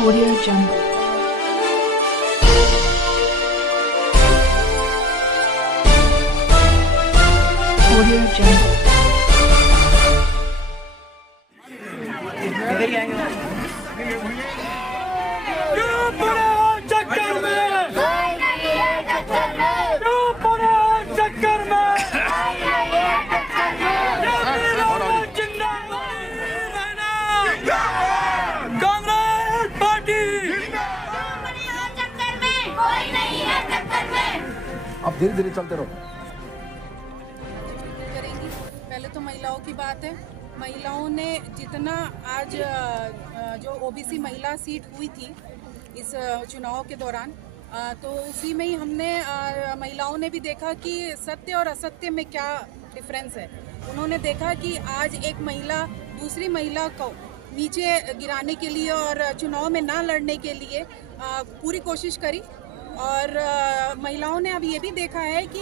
Audio Jungle. Audio Jungle. आप धीरे धीरे चलते रहो। करेंगी। पहले तो महिलाओं की बात है। महिलाओं ने जितना आज जो ओबीसी महिला सीट हुई थी इस चुनाव के दौरान, तो उसी में ही हमने महिलाओं ने भी देखा कि सत्य और असत्य में क्या डिफरेंस है। उन्होंने देखा कि आज एक महिला दूसरी महिला को नीचे गिराने के लिए और चुनाव में ना लड़ने के लिए पूरी कोशिश करी। और महिलाओं ने अब ये भी देखा है कि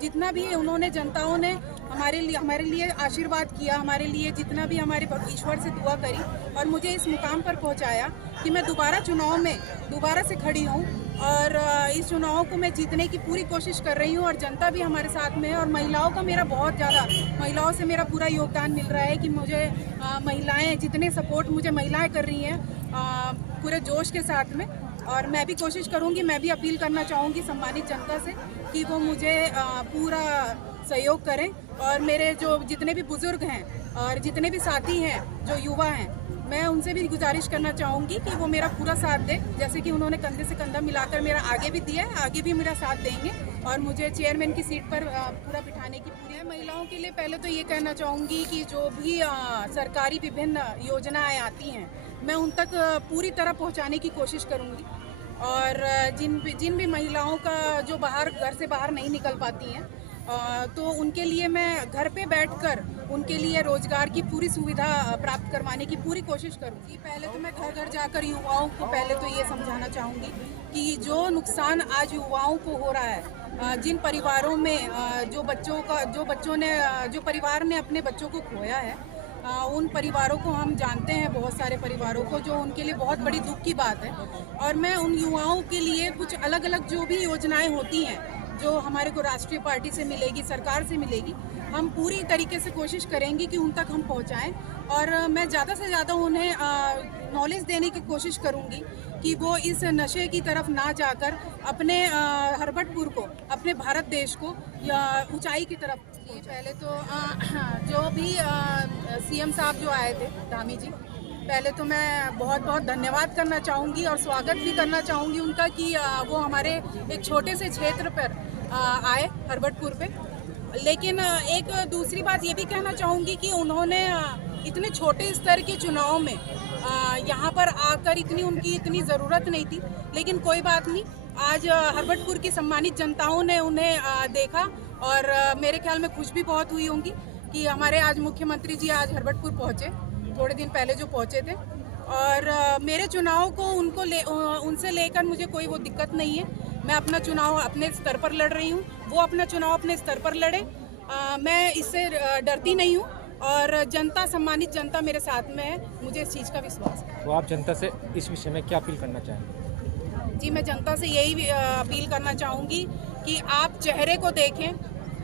जितना भी उन्होंने जनताओं ने हमारे लिए आशीर्वाद किया, हमारे लिए जितना भी हमारे ईश्वर से दुआ करी और मुझे इस मुकाम पर पहुंचाया कि मैं दोबारा चुनाव में दोबारा से खड़ी हूं और इस चुनाव को मैं जीतने की पूरी कोशिश कर रही हूं और जनता भी हमारे साथ में है। और महिलाओं का मेरा बहुत ज़्यादा, महिलाओं से मेरा पूरा योगदान मिल रहा है कि मुझे महिलाएँ जितने सपोर्ट मुझे महिलाएँ कर रही हैं पूरे जोश के साथ में। और मैं भी कोशिश करूंगी, मैं भी अपील करना चाहूँगी सम्मानित जनता से कि वो मुझे पूरा सहयोग करें। और मेरे जो जितने भी बुजुर्ग हैं और जितने भी साथी हैं जो युवा हैं, मैं उनसे भी गुजारिश करना चाहूँगी कि वो मेरा पूरा साथ दें, जैसे कि उन्होंने कंधे से कंधा मिलाकर मेरा आगे भी दिया है, आगे भी मेरा साथ देंगे और मुझे चेयरमैन की सीट पर पूरा बिठाने की पूरी है। महिलाओं के लिए पहले तो ये कहना चाहूँगी कि जो भी सरकारी विभिन्न योजनाएँ आती हैं मैं उन तक पूरी तरह पहुँचाने की कोशिश करूँगी। और जिन भी महिलाओं का जो घर से बाहर नहीं निकल पाती हैं तो उनके लिए मैं घर पे बैठकर उनके लिए रोजगार की पूरी सुविधा प्राप्त करवाने की पूरी कोशिश करूँगी। पहले तो मैं घर घर जाकर युवाओं को पहले तो ये समझाना चाहूँगी कि जो नुकसान आज युवाओं को हो रहा है, जिन परिवारों में जो परिवार ने अपने बच्चों को खोया है, उन परिवारों को हम जानते हैं, बहुत सारे परिवारों को, जो उनके लिए बहुत बड़ी दुख की बात है। और मैं उन युवाओं के लिए कुछ अलग अलग जो भी योजनाएं होती हैं जो हमारे को राष्ट्रीय पार्टी से मिलेगी, सरकार से मिलेगी, हम पूरी तरीके से कोशिश करेंगे कि उन तक हम पहुंचाएं। और मैं ज़्यादा से ज़्यादा उन्हें नॉलेज देने की कोशिश करूंगी कि वो इस नशे की तरफ ना जाकर अपने हरबटपुर को, अपने भारत देश को ऊंचाई की तरफ। पहले तो जो भी सीएम साहब जो आए थे, धामी जी, पहले तो मैं बहुत बहुत धन्यवाद करना चाहूँगी और स्वागत भी करना चाहूँगी उनका कि वो हमारे एक छोटे से क्षेत्र पर आए, हरबटपुर पे। लेकिन एक दूसरी बात ये भी कहना चाहूँगी कि उन्होंने इतने छोटे स्तर के चुनाव में यहाँ पर आकर उनकी इतनी ज़रूरत नहीं थी, लेकिन कोई बात नहीं। आज हरबटपुर की सम्मानित जनताओं ने उन्हें देखा और मेरे ख्याल में खुश भी बहुत हुई होंगी कि हमारे आज मुख्यमंत्री जी आज हरबटपुर पहुँचे, थोड़े दिन पहले जो पहुँचे थे। और मेरे चुनाव को उनसे लेकर मुझे कोई वो दिक्कत नहीं है। मैं अपना चुनाव अपने स्तर पर लड़ रही हूँ, वो अपना चुनाव अपने स्तर पर लड़े। मैं इससे डरती नहीं हूँ और जनता, सम्मानित जनता मेरे साथ में है, मुझे इस चीज़ का विश्वास है। तो आप जनता से इस विषय में क्या अपील करना चाहेंगे? जी, मैं जनता से यही अपील करना चाहूँगी कि आप चेहरे को देखें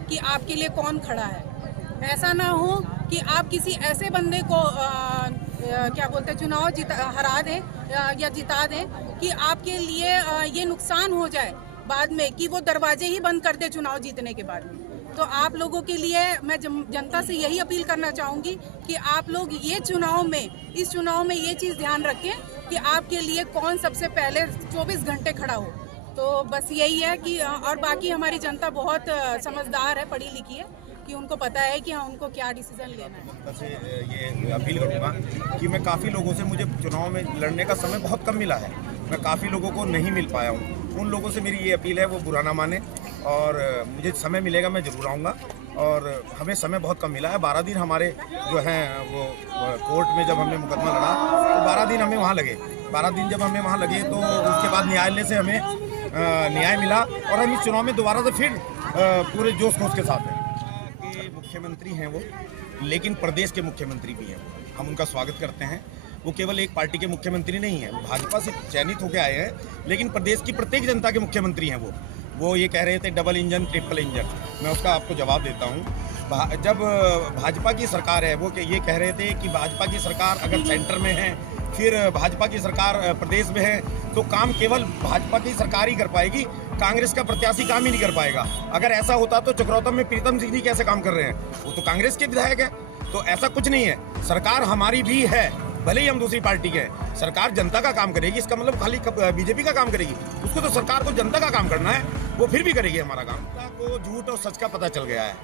कि आपके लिए कौन खड़ा है। ऐसा ना हो कि आप किसी ऐसे बंदे को चुनाव हरा दें या जिता दें कि आपके लिए ये नुकसान हो जाए बाद में कि वो दरवाजे ही बंद कर दे चुनाव जीतने के बाद में। तो आप लोगों के लिए मैं जनता से यही अपील करना चाहूँगी कि आप लोग इस चुनाव में ये चीज़ ध्यान रखें कि आपके लिए कौन सबसे पहले 24 घंटे खड़ा हो। तो बस यही है कि और बाकी हमारी जनता बहुत समझदार है, पढ़ी लिखी है, कि उनको पता है कि उनको क्या डिसीजन लेना है। जनता से ये अपील करूँगा कि मैं काफ़ी लोगों से, मुझे चुनाव में लड़ने का समय बहुत कम मिला है, मैं काफ़ी लोगों को नहीं मिल पाया हूँ। उन लोगों से मेरी ये अपील है वो बुरा ना माने और मुझे समय मिलेगा मैं ज़रूर आऊँगा। और हमें समय बहुत कम मिला है, 12 दिन हमारे जो हैं वो कोर्ट में जब हमने मुकदमा लड़ा तो 12 दिन हमें वहाँ लगे। 12 दिन जब हमें वहाँ लगे तो उसके बाद न्यायालय से हमें न्याय मिला और हम इस चुनाव में दोबारा से फिर पूरे जोश खरोश के साथ हैं। मुख्यमंत्री हैं वो, लेकिन प्रदेश के मुख्यमंत्री भी हैं, हम उनका स्वागत करते हैं। वो केवल एक पार्टी के मुख्यमंत्री नहीं है, भाजपा से चयनित होकर आए हैं, लेकिन प्रदेश की प्रत्येक जनता के मुख्यमंत्री हैं वो ये कह रहे थे डबल इंजन ट्रिपल इंजन। मैं उसका आपको जवाब देता हूँ। जब भाजपा की सरकार है, वो ये कह रहे थे कि भाजपा की सरकार अगर सेंटर में है, फिर भाजपा की सरकार प्रदेश में है, तो काम केवल भाजपा की सरकार ही कर पाएगी, कांग्रेस का प्रत्याशी काम ही नहीं कर पाएगा। अगर ऐसा होता तो चक्रोतम में प्रीतम सिंह जी कैसे काम कर रहे हैं? वो तो कांग्रेस के विधायक है। तो ऐसा कुछ नहीं है, सरकार हमारी भी है, भले ही हम दूसरी पार्टी के हैं। सरकार जनता का काम करेगी, इसका मतलब खाली बीजेपी का काम करेगी? उसको तो सरकार को जनता का काम करना है, वो फिर भी करेगी हमारा काम। जनता को झूठ और सच का पता चल गया है।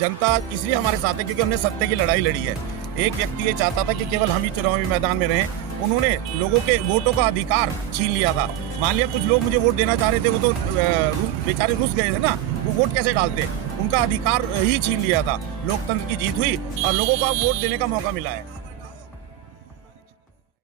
जनता इसलिए हमारे साथ है क्योंकि हमने सत्य की लड़ाई लड़ी है। एक व्यक्ति ये चाहता था कि केवल हम ही चुनावी मैदान में रहें, उन्होंने लोगों के वोटों का अधिकार छीन लिया था। मान लिया कुछ लोग मुझे वोट देना चाह रहे थे, वो तो बेचारे रुस गए थे ना, वो वोट कैसे डालते? उनका अधिकार ही छीन लिया था। लोकतंत्र की जीत हुई और लोगों को अब वोट देने का मौका मिला है।